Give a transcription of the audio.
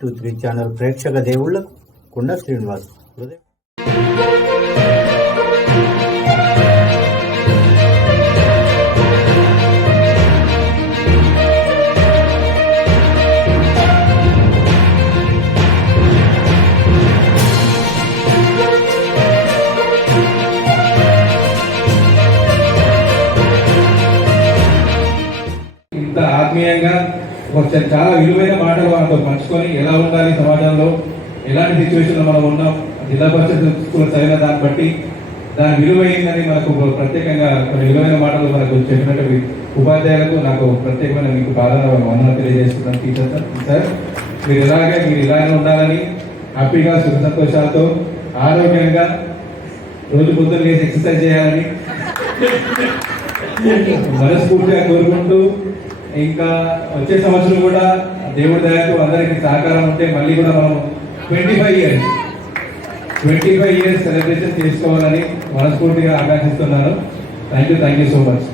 Two three channel ప్రేక్షక దేవుళ్ళకు కుండ శ్రీనివాస్ హృదయ. ఇంత ఆత్మీయంగా ఒక చాలా విలువైన మాటలు మనతో పంచుకొని ఎలా ఉండాలి సమాజంలో ఎలాంటి సిచ్యువేషన్లో మనం ఉన్నాం జిల్లా పరిషత్ స్కూల్ చదివిన దాన్ని బట్టి దాని విలువైందని మనకు ప్రత్యేకంగా కొన్ని విలువైన మాటలు మనకు చెప్పినట్టు ఉపాధ్యాయులకు నాకు ప్రత్యేకమైన మీకు బాధ వందన తెలియజేస్తున్నాను. టీచర్ సార్ సార్ మీరు ఇలాగే మీరు ఇలాగే ఉండాలని హ్యాపీగా సుఖ సంతోషాలతో ఆరోగ్యంగా రోజు పొద్దున్న లేసి ఎక్సర్సైజ్ చేయాలని మనస్ఫూర్తిగా కోరుకుంటూ ఇంకా వచ్చే సంవత్సరం కూడా దేవుడి దయతో అందరికి సహకారం ఉంటే మళ్ళీ కూడా మనం twenty five years twenty five years celebration చేసుకోవాలని మనస్ఫూర్తిగా ఆకాంక్షిస్తున్నాను. Thank you thank you so much